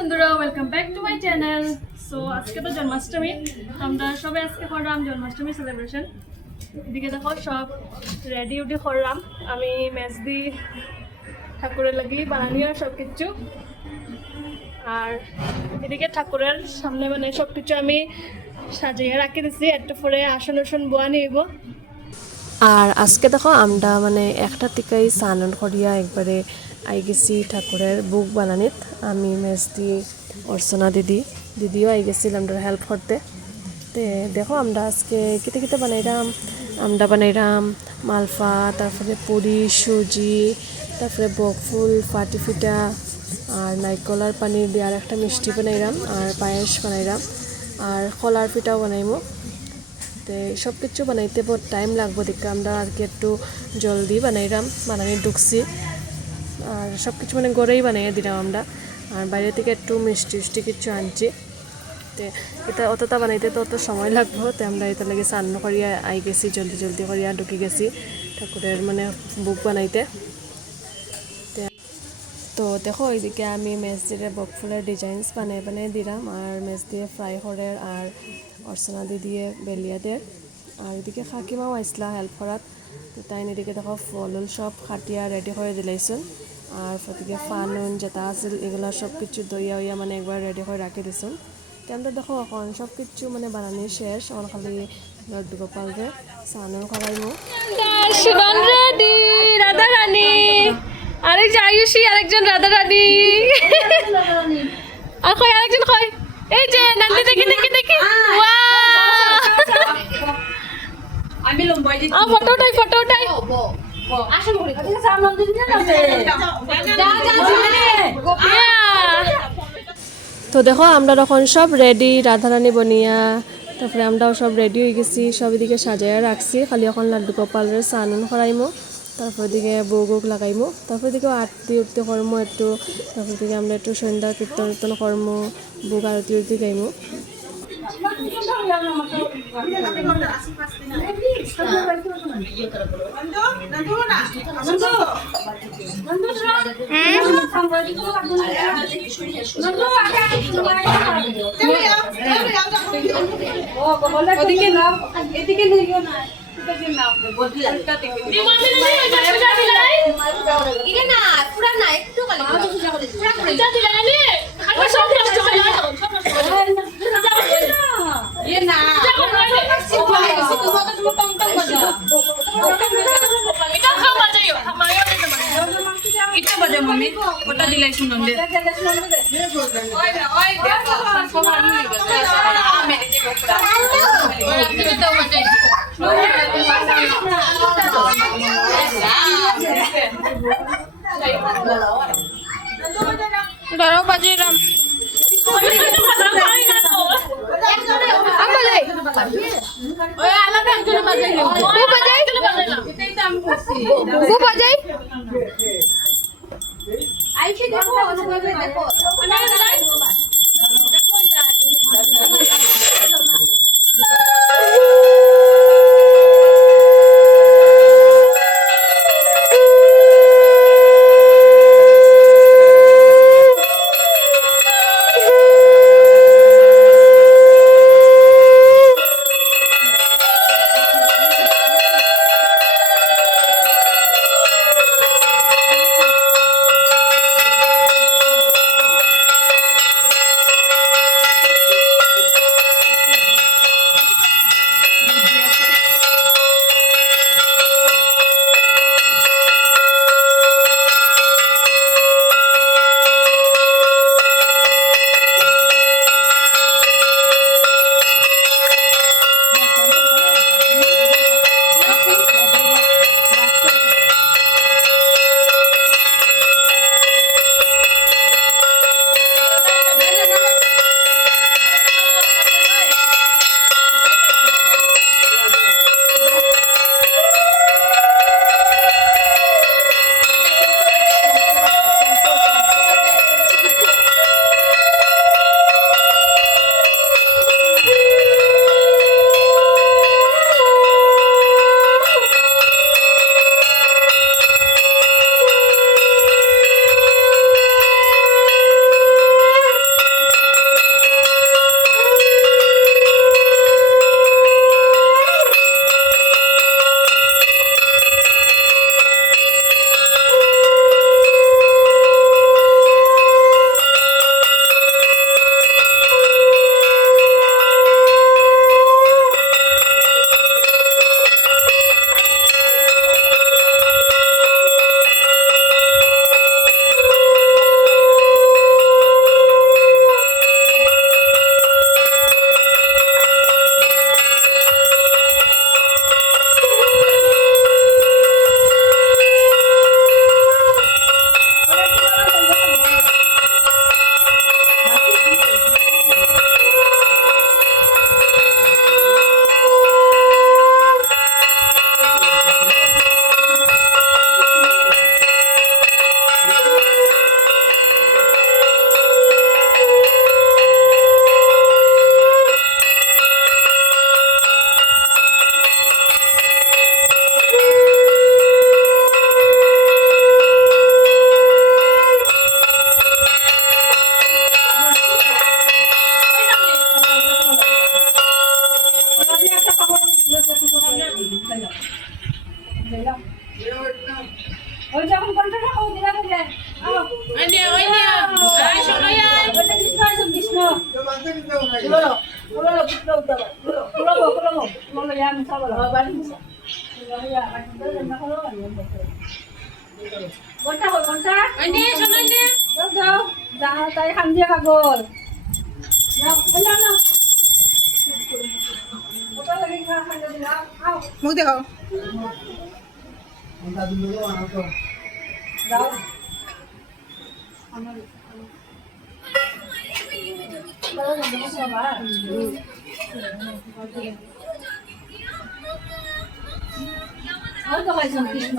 বন্ধুরা, welcome back to my channel. So আজকে তো জন্মাষ্টমী, আমরা সবাই আজকে করলাম জন্মাষ্টমী সেলিব্রেশন। এদিকে দেখো সব রেডি উডি করলাম, আমি মেজদি ঠাকুরের লাগি বানানি আর সব কিছু। আর এদিকে ঠাকুরের সামনে মানে সব কিছু আমি সাজিয়ে রাখি দিছি, একটু পরে আসন আসন বোয়া নিব। আর আজকে দেখো আমরা মানে একটা টিকাই স্নান করিয়া একবারে আই গেছি ঠাকুরের বুক বানানিত। আমি মেজদি অর্চনা দিদিও আই গেছিল আমরা হেল্প করতে। তে দেখো আমরা আজকে কিতে কিতে বানাইলাম, আমরা বানাইলাম মালফা, তারপরে পুরি, সুজি, তারপরে বকফুল, ফাটি ফিটা আর নাইকলার পানির দিয়ে আর একটা মিষ্টি বানাইলাম, আর পায়েস বানাইলাম, আর কলার পিঠাও বানাইমো। তো সব কিছু বানাইতে বহুত টাইম লাগবো দেখে আমরা আর কি একটু জলদি বানাইলাম, বানানি ঢুকছি। আর সব কিছু মানে গড়েই বানাইয়া দিলাম আমরা, আর বাইরে থেকে একটু মিষ্টি কিছু আনছি। তো এটা অতটা বানাইতে তো অত সময় লাগবো, তো আমরা এটা লাগে স্নান করিয়া আই গেছি, জলদি করিয়া ঢুকি গেছি ঠাকুরের মানে বুক বানাইতে। তো দেখো ওইদিকে আমি মেজ দিয়ে বকফুলের ডিজাইনস বানিয়ে দিলাম, আর মেজ দিয়ে ফ্রাই করে, আর অর্চনা দিয়ে বেলিয়া দেয়। আর এদিকে কাকিমাও আইসলা হেল্প করাত। তো তাই এদিকে দেখো ফল সব খাটিয়া রেডি করে দিলাইছোন, আর ফটিকে ফানুন যেটা আছিল এগুলো সব কিছু দইয়া মানে একবার রেডি করে রাখি দিছোন। তো আমরা দেখো এখন সব কিছু মানে বানানি শেষ, এখন খালি লড্ডু গোপালকে স্নান করাইমু। শিবন রেডি, রাধা রানী, আরেকজন আয়ুষী, আরেকজন রাধা রানী, আর কই আরেকজন কই, এই যে নন্দি, দেখি আমি লম্বাই দিই। ফটো উঠাই আসল করে আচ্ছা নন্দিন না যা তো দেখো আমরা তখন সব রেডি, রাধারানী বনিয়া, তারপরে আমরাও সব রেডি হয়ে গেছি, সব এদিকে সাজাইয়া রাখছি, খালি এখন লাড্ডু গোপালের স্নান করাইমো, তারপর দিকে বউক লাগাইমো, তারপর দিকে আরতি উঠতে করমো একটু, তারপর দিকে আমরা একটু সন্ধ্যা কীর্তন করমো, বুক আরতি গাইমো। ওদিকে নাও এদিকে নিও না পুরা না একটু এটা বাজে মম্মি ওটা দিলাই শুনুন দে ধরো বাজে রাম ওই আলাদা একজন বাজাই ও বাজাই এটাই তো আমি করছি ও বাজাই আইছে দেখো অনুভবে দেখো না দেখো এটা ওই যখন কোনটা খাও দিলা দিলা ওই নে আই শোনো ইয়ার ওটা কৃষ্ণ আছে কৃষ্ণ বলো বলো কৃষ্ণ উত্তর বলো বলো বলো ইয়া মুসা বলো বাড়ি মুসা ইয়া না হলো কোনটা কই কোনটা ওই নে শোনো নে যাও যাও তাই খান দিয়া খাগল যাও না না ওটা লাগি খা খান দিয়া আও মুখ দেখো যাও আমার তো খাইছেন কৃষ্ণ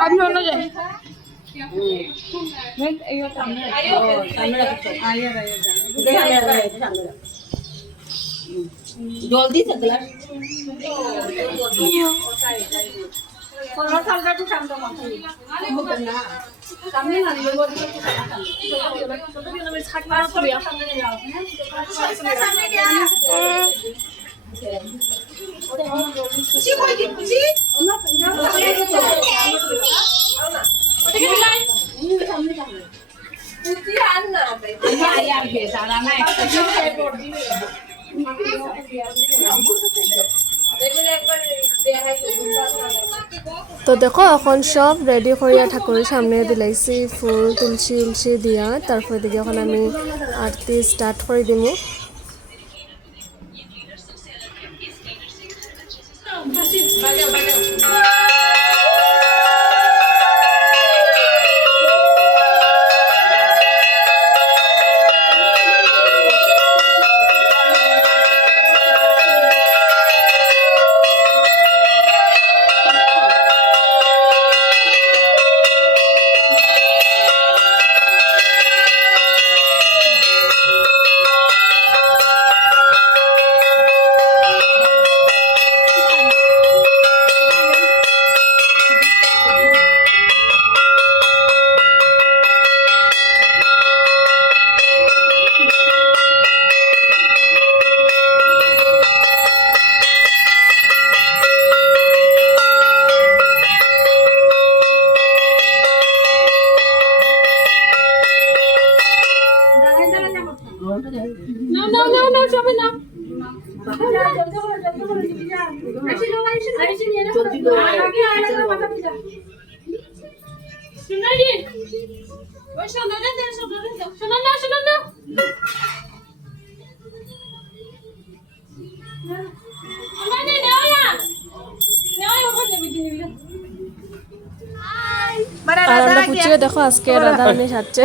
আপনি অন্য যাই জলদি গ্লাস তো দেখো এখন সব রেডি করিয়া ঠাকুরের সামনে দিলাইছি ফুল তুলসী উলসি দিয়া তারপরে দিকে এখন আমি আরতি স্টার্ট করে দিব আর আমরা পুচিও দেখো আজকে রাধা রানী সাজছে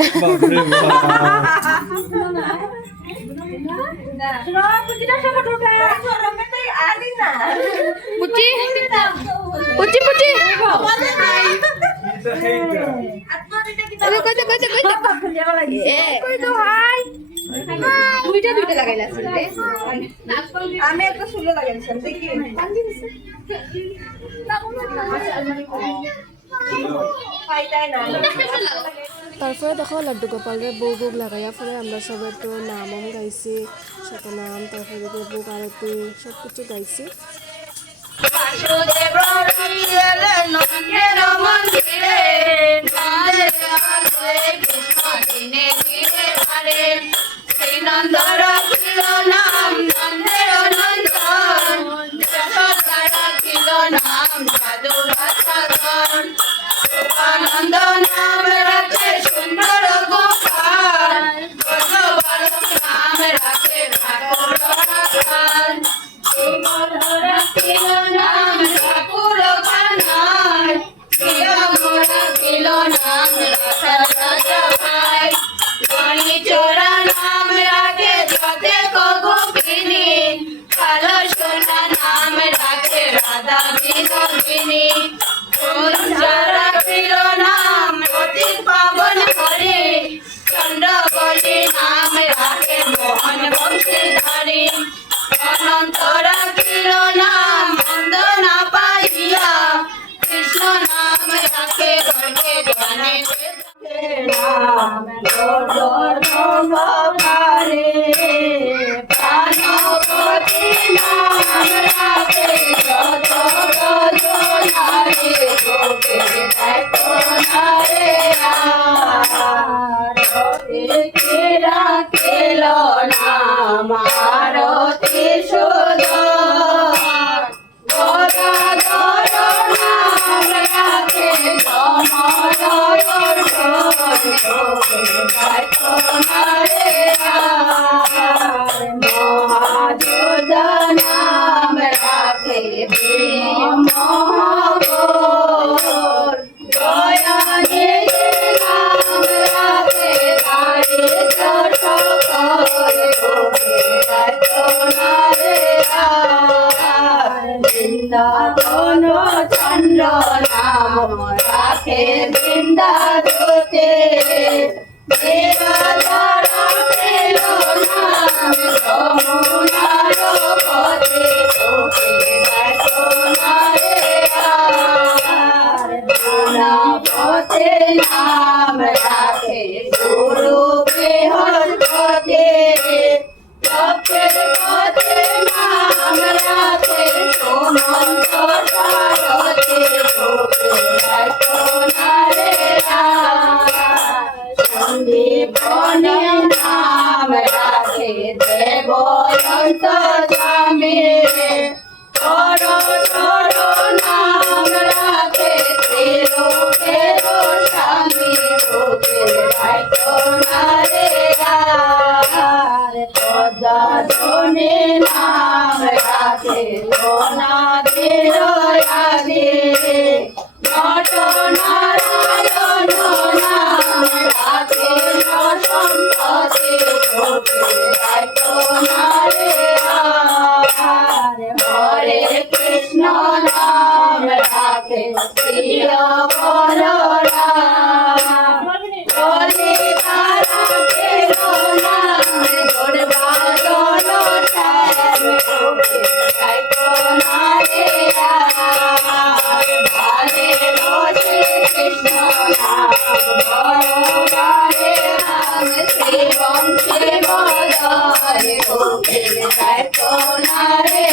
পুচি পুচি পুচি আরে কইতে কইতে কইতে কই তো ভাই দুইটা দুইটা লাগাইলা আমি একটা সুলো লাগাইছিলাম দেখি তারপরে দেখো লাড্ডু গোপালের বউ বুক লাগাইয়া ফলে আমরা সবাই তো নামও গাইছি শতনাম তারপরে বুক আরতি সব কিছু গাইছি আনন্দ নাম রাখে সুন্দর গোপাল নাম রাখে নাম গর্বরে প্রাণপতি নাম রাখে যত রজনারে গোপে দেখো না রে আরতি রাখিল নাম আরতি সুদর গদাধর নাম রাখে জমদর দেখো না রে মহাযোদ্ধা নাম রাখে মহাগর দয়ানিধি নাম রাখে দারিদ্র সকল দেখো না রে বৃন্দাবন চন্দ্র নাম রাখে বৃন্দাদূতে দেবদার পেল নাম যমুনার পথে তোকে দেখো না রে পথে নাম রাখে গুরু বৃহস্পতি তপের পথে নাম রাখে সোমন্ত সারথি তোকে দেখো না রে সন্দীপনে নাম রাখে দেবয়ন্ত স্বামী পরশর নাম রাখে ত্রিলোকের স্বামী তোকে দেখো না রে পদ্মধনে নাম রাখে সোনাদের আদি নট নারায়ণ নাম রাখে সম্পতি তোকে দেখো না রে হরে কৃষ্ণ নাম রাখে প্রিয় বলরাম হরে তারা কেল নাম দুর্বাদন শ্যাম তোকে দেখো না রে ভালে বসে কৃষ্ণ নাম ভগবানে নাম শিবম শিবদরে তোকে দেখো না রে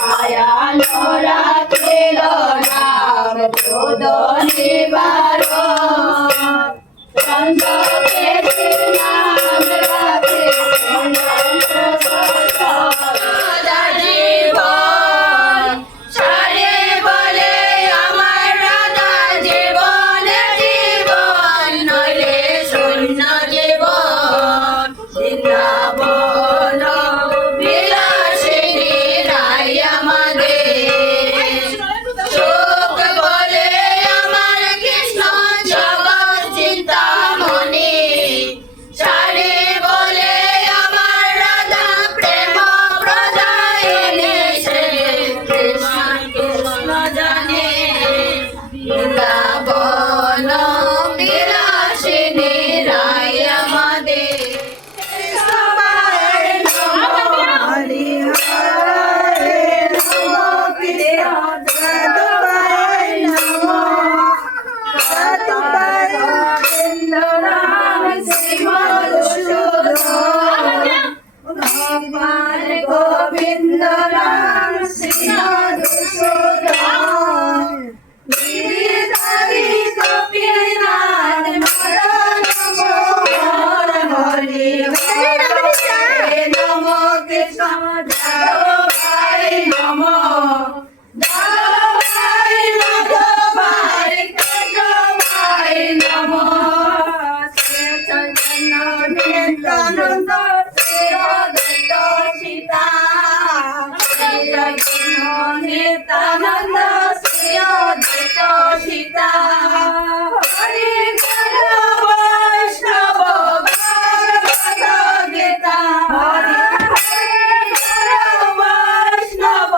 রায়ান রাখিল নাম ক্রোধ নিবারণ চন্দ্রকেশী নাম রাখে জীবন সারে বলে আমার রাধা জীবন জীবন নইলে শূন্য জীবন বৃন্দাবন বিলাসিনী রাই আমাদের শোক বলে আমার কৃষ্ণ জগৎ চিন্তামণি সারে বলে আমার রাধা প্রেম প্রদায়িনী সে কৃষ্ণ কৃষ্ণ জানে বৃন্দাবন বিলাসিনী রাই আমাদের গোবিন্দ রাম শ্রী মধুসূদন গিরিধারী গোপীনাথ মদন মোহন হরি হরে নম কৃষ্ণ ভাই নম ভাই মাধবাই কৃষ্ণ ভাই নম শ্রী চৈতন্য নিত্যানন্দ শ্রী অদ্বৈত সীতা শ্রী চৈতন্য নিত্যানন্দ শ্রী অদ্বৈত সীতা হরি কৃষ্ণ বৈষ্ণব ভাগবত গীতা হরি কৃষ্ণ বৈষ্ণব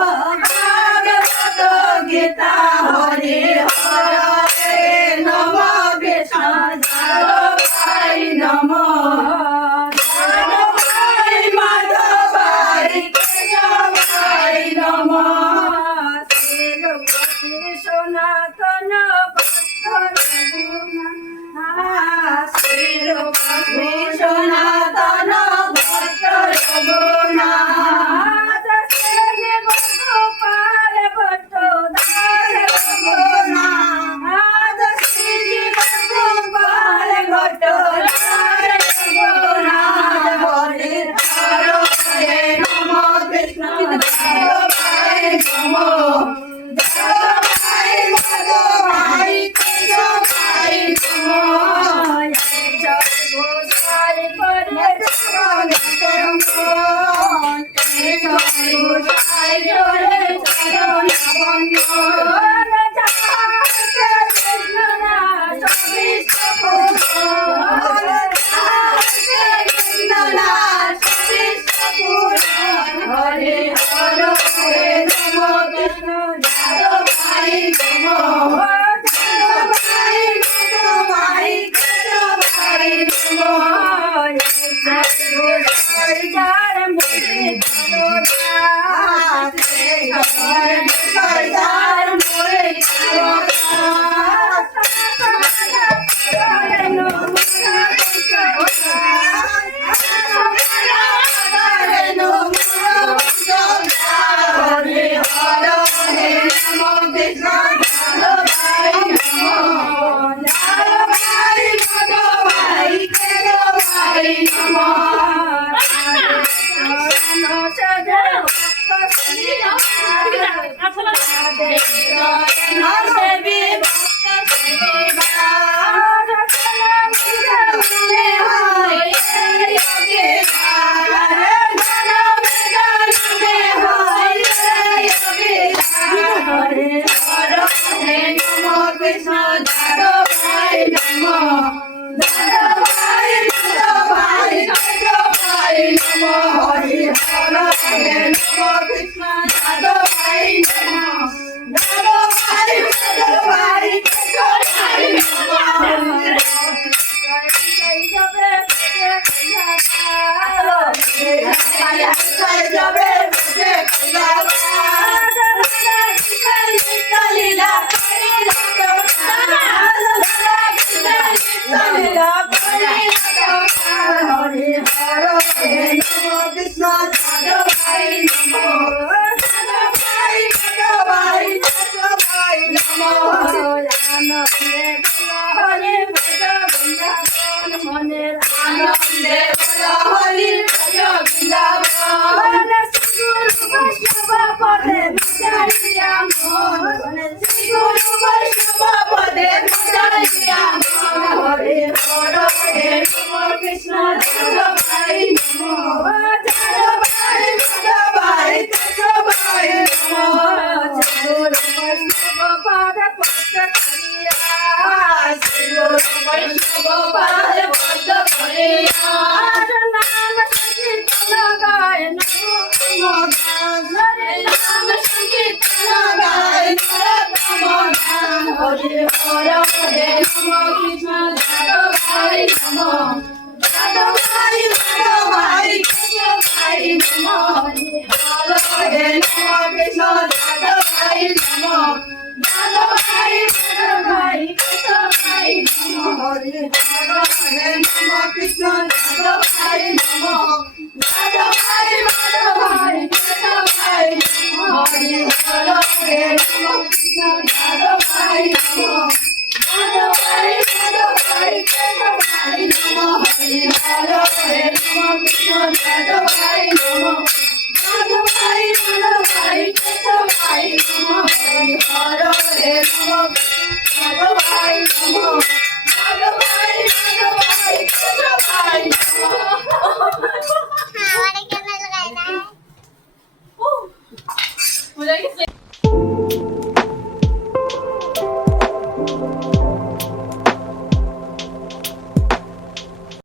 বুঝা গেছে